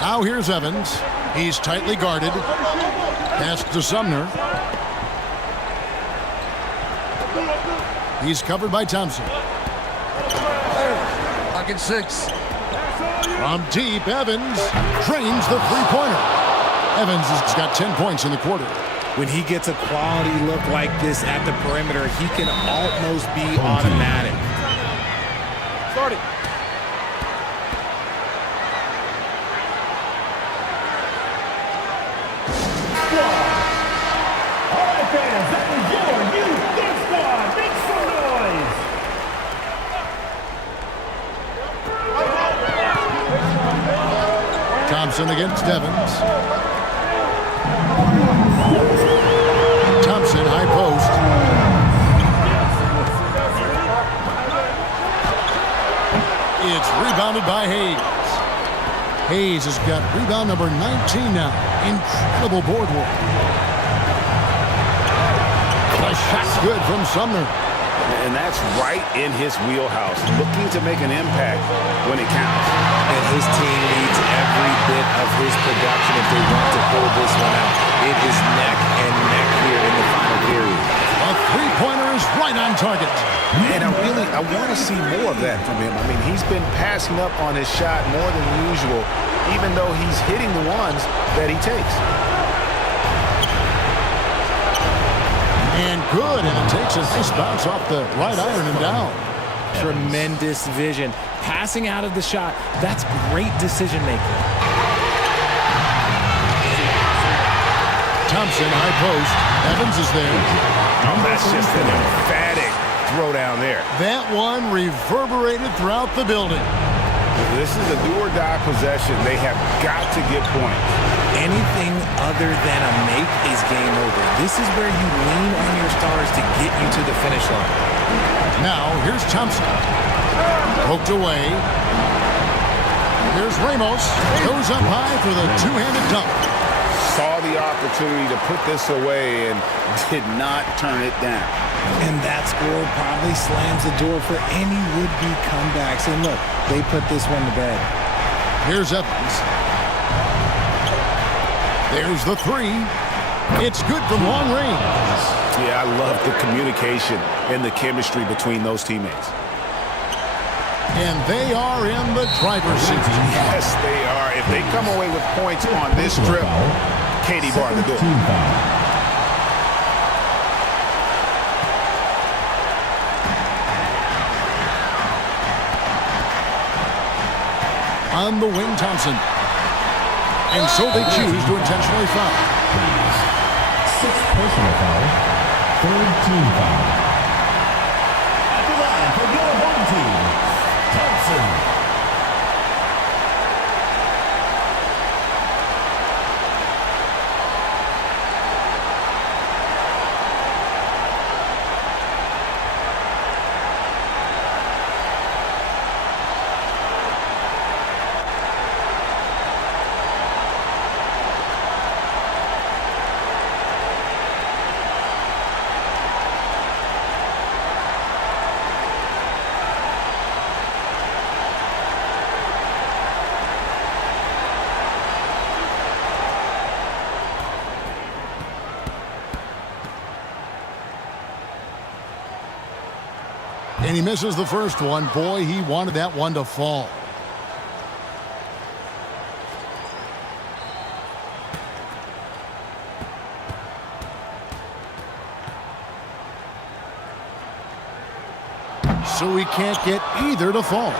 Now here's Evans. He's tightly guarded. Pass to Sumner. He's covered by Thompson. Pocket 6. From deep, Evans drains the three-pointer. Evans has got 10 points in the quarter. When he gets a quality look like this at the perimeter, he can almost be automatic. Start it. Thompson against Evans. Thompson, high post. It's rebounded by Hayes. Hayes has got rebound number 19 now. Incredible board work. The shot's good from Sumner. And that's right in his wheelhouse, looking to make an impact when it counts. And his team needs every bit of his production if they want to pull this one out. It is neck and neck here in the final period. A three-pointer is right on target. And I want to see more of that from him. I mean, he's been passing up on his shot more than usual, even though he's hitting the ones that he takes. And good, and it takes a nice bounce off the right iron and down. Tremendous vision. Passing out of the shot, that's great decision making. Thompson, high post. Evans is there. Oh, that's just an emphatic throw down there. That one reverberated throughout the building. This is a do-or-die possession. They have got to get points. Anything other than a make is game over. This is where you lean on your stars to get you to the finish line. Now, here's Thompson. Poked away. Here's Ramos. Goes up high for the two-handed dunk. Saw the opportunity to put this away and did not turn it down. And that score probably slams the door for any would-be comebacks. And look, they put this one to bed. Here's Evans. There's the three. It's good from long range. Yeah, I love the communication and the chemistry between those teammates. And they are in the driver's seat. Yes, they are. If they come away with points on this trip, Katie barred the door. On the wing, Thompson. And so they choose to intentionally foul. 6th personal foul. 3rd team foul. At the line for your home team, Thompson. And he misses the first one. Boy, he wanted that one to fall. So he can't get either to fall.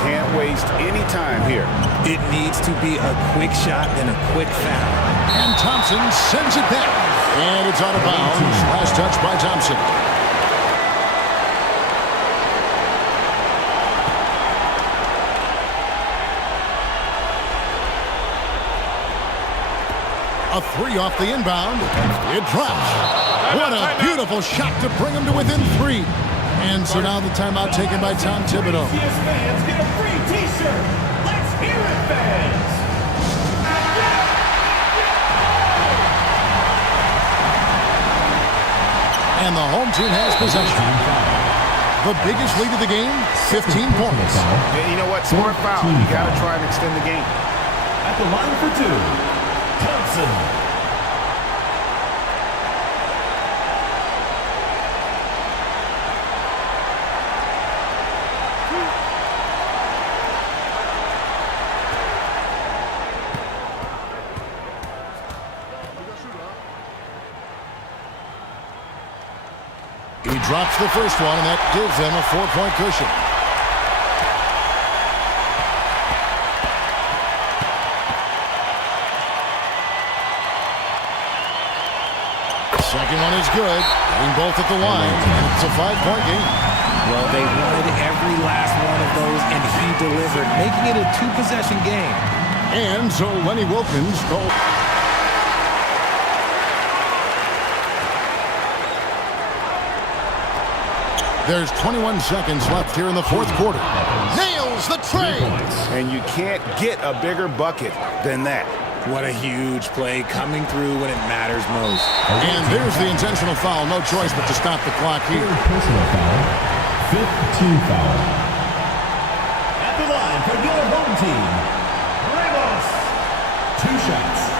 Can't waste any time here. It needs to be a quick shot and a quick foul. And Thompson sends it back. And it's out of bounds. Last touch by Thompson. A three off the inbound. It drops. What a beautiful shot to bring him to within 3. And so now the timeout taken by Tom Thibodeau. Fans get a free t-shirt. Let's hear it, fans. And the home team has possession. The biggest lead of the game, 15 points. Yeah, you know what? Smart foul. You got to try and extend the game. At the line for 2, Thompson. He drops the first one, and that gives them a 4-point cushion. Second one is good. Getting both at the line. It's a 5-point game. Well, they wanted every last one of those, and he delivered, making it a 2-possession game. And so Lenny Wilkins goes. There's 21 seconds left here in the fourth quarter. Nails the tray. And you can't get a bigger bucket than that. What a huge play coming through when it matters most. And there's the intentional foul. No choice but to stop the clock here. Personal foul. 5th team foul. At the line for your home team, Ramos. 2 shots.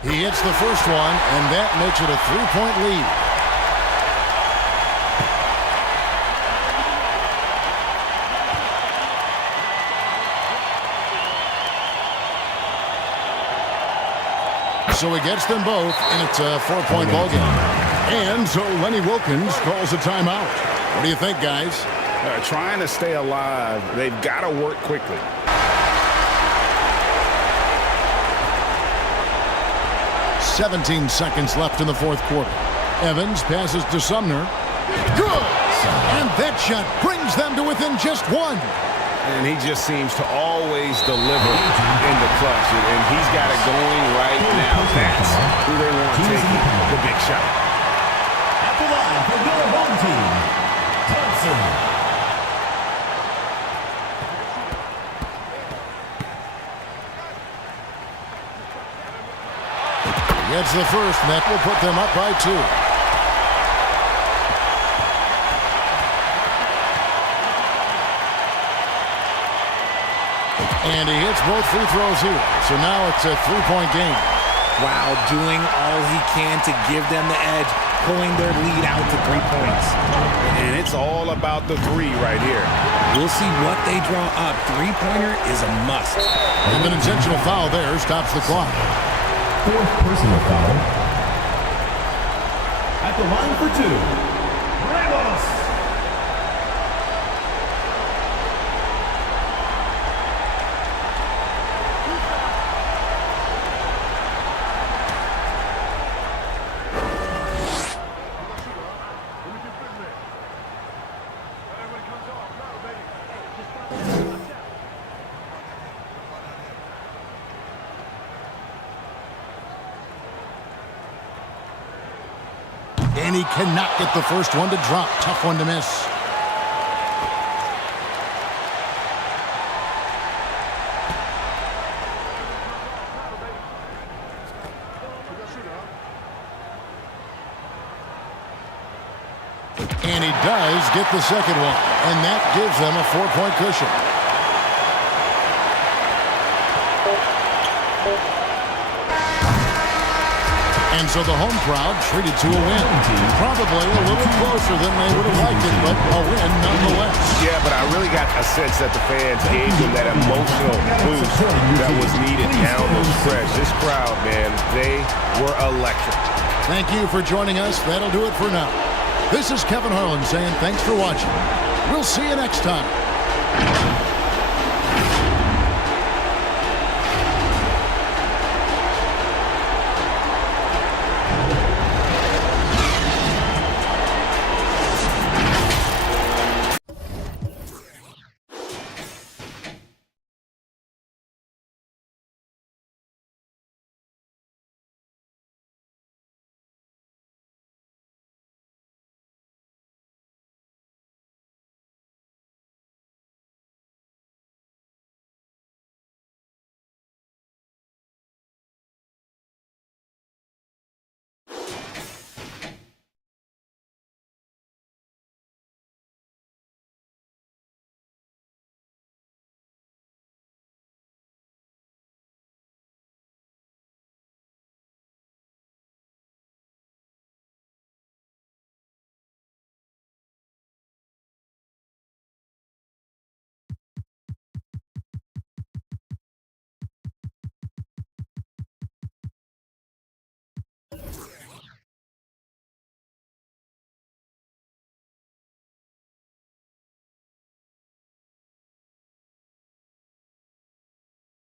He hits the first one, and that makes it a 3-point lead. So he gets them both, and it's a 4-point ball game. And so Lenny Wilkins calls a timeout. What do you think, guys? Trying to stay alive, they've got to work quickly. 17 seconds left in the fourth quarter. Evans passes to Sumner. Good! And that shot brings them to within just 1. And he just seems to always deliver in the clutch. And he's got it going right now. That's who they want taking the big shot. At the line for your home team, Thompson. Gets the first, and that will put them up by 2. And he hits both free throws here. So now it's a 3-point game. Wow, doing all he can to give them the edge, pulling their lead out to 3 points. And it's all about the 3 right here. We'll see what they draw up. 3-pointer is a must. And an intentional foul there stops the clock. 4th personal foul. At the line for 2, Ramos. And he cannot get the first one to drop. Tough one to miss. And he does get the second one, and that gives them a 4-point cushion. And so the home crowd treated to a win. Probably a little closer than they would have liked it, but a win nonetheless. Yeah, but I really got a sense that the fans gave them that emotional boost that was needed down the stretch. This crowd, man, they were electric. Thank you for joining us. That'll do it for now. This is Kevin Harlan saying thanks for watching. We'll see you next time.